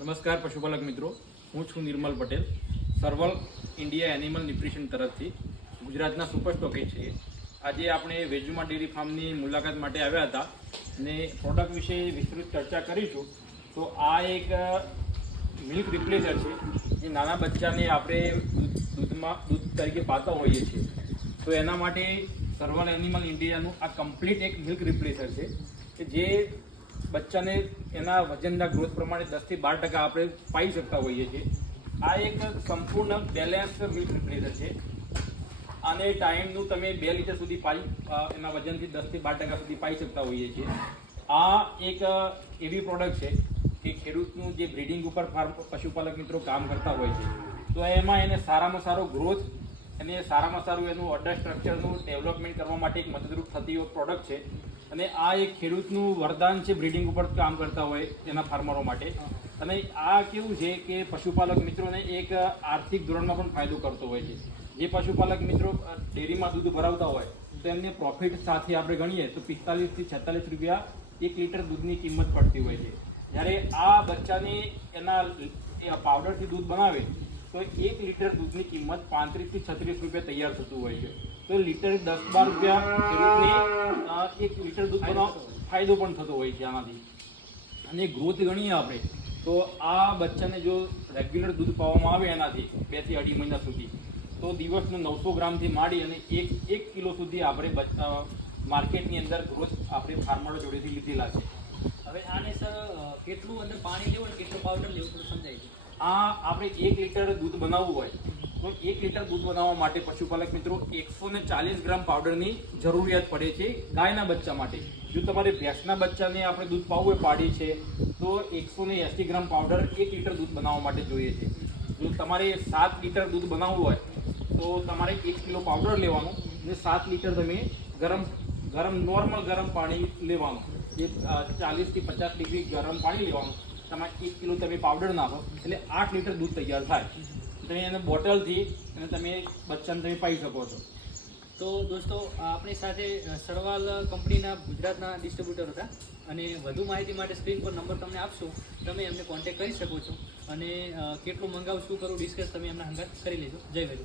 નમસ્કાર પશુપાલક મિત્રો, હું છું નિર્મલ પટેલ, સર્વલ ઇન્ડિયા એનિમલ ન્યુટ્રિશન તરફથી ગુજરાતના સુપર સ્ટોકિસ્ટ છીએ. આજે આપણે વેજુમા ડેરી ફાર્મની મુલાકાત માટે આવ્યા હતા અને પ્રોડક્ટ વિશે વિસ્તૃત ચર્ચા કરીશું. તો આ એક મિલ્ક રિપ્લેસર છે જે નાના બચ્ચાને આપણે દૂધ તરીકે પાતા હોઈએ છીએ. તો એના માટે સર્વલ એનિમલ ઇન્ડિયાનું આ કમ્પ્લીટ એક મિલ્ક રિપ્લેસર છે કે જે બચ્ચાને એના વજનના ગ્રોથ પ્રમાણે 10 થી 12% આપણે પાઈ શકતા હોઈએ છીએ. આ એક સંપૂર્ણ બેલેન્સ મિલ્ક રિપ્લેસર છે. આને ટાઈમનું તમે 2 લીટર સુધી એના વજનથી 10 થી 12% સુધી પાઈ શકતા હોઈએ છીએ. આ એક એવી પ્રોડક્ટ છે કે ખેડૂતનું જે બ્રીડિંગ ઉપર પશુપાલક મિત્રો કામ કરતા હોય છે તો એમાં એને સારામાં સારો ગ્રોથ અને સારામાં સારું એનું અડર સ્ટ્રક્ચરનું ડેવલપમેન્ટ કરવા માટે એક મદદરૂપ થતી પ્રોડક્ટ છે. અને આ એક ખેડૂતનું વરદાન છે બ્રીડિંગ ઉપર કામ કરતા હોય તેના ફાર્મરો માટે. અને આ કેવું છે કે પશુપાલક મિત્રોને એક આર્થિક ધોરણમાં પણ ફાયદો કરતો હોય છે. જે પશુપાલક મિત્રો ડેરીમાં દૂધ ભરાવતા હોય તો એમને પ્રોફિટ સાથે આપણે ગણીએ તો 45 થી 46 રૂપિયા 1 લીટર દૂધની કિંમત પડતી હોય છે. જ્યારે આ બચ્ચાને એના પાવડરથી દૂધ બનાવે તો 1 લીટર દૂધની કિંમત 35 થી 36 રૂપિયા તૈયાર થતું હોય છે. તો લીટર 10-12 રૂપિયા ખેડૂતને 1 લીટર દૂધ બનાવવાનો ફાયદો પણ થતો હોય છે આનાથી. અને ગ્રોથ ગણીએ આપણે તો આ બચ્ચાને જો રેગ્યુલર દૂધ પાવામાં આવે એનાથી 2 થી 2.5 મહિના સુધી તો દિવસનો 900 ગ્રામથી માંડી અને 1 કિલો સુધી આપણે માર્કેટની અંદર ગ્રોથ આપણે ફાર્મરો જોડેથી લીધેલા છે. હવે આને સર કેટલું અંદર પાણી લેવું અને કેટલું પાવડર લેવું થોડું સમજાય છે. આ આપણે 1 લીટર દૂધ બનાવવું હોય તો 1 લીટર દૂધ બનાવવા માટે પશુપાલક મિત્રો 140 ગ્રામ પાવડરની જરૂરિયાત પડે છે ગાયના બચ્ચા માટે. જો તમારે ભેંસના બચ્ચાને આપણે દૂધ પાવવું હોય પાડી છે તો 180 ગ્રામ પાવડર 1 લીટર દૂધ બનાવવા માટે જોઈએ છે. જો તમારે 7 લીટર દૂધ બનાવવું હોય તો તમારે 1 કિલો પાવડર લેવાનું અને 7 લીટર તમે નોર્મલ ગરમ પાણી લેવાનું. જે 40 થી 50 ડિગ્રી ગરમ પાણી લેવાનું. તમારે 1 કિલો તમે પાવડર નાખો એટલે 8 લીટર દૂધ તૈયાર થાય. તમે એને બોટલથી અને તમે બચ્ચાને તમે પાઈ શકો છો. તો દોસ્તો આપણી સાથે સરવાલ કંપનીના ગુજરાતના ડિસ્ટ્રીબ્યુટર હતા અને વધુ માહિતી માટે સ્ક્રીન પર નંબર તમને આપશું, તમે એમને કોન્ટેક્ટ કરી શકો છો અને કેટલું મંગાવું શું કરવું ડિસ્કસ તમે એમના હંગાત કરી લેજો. જય વેલુ.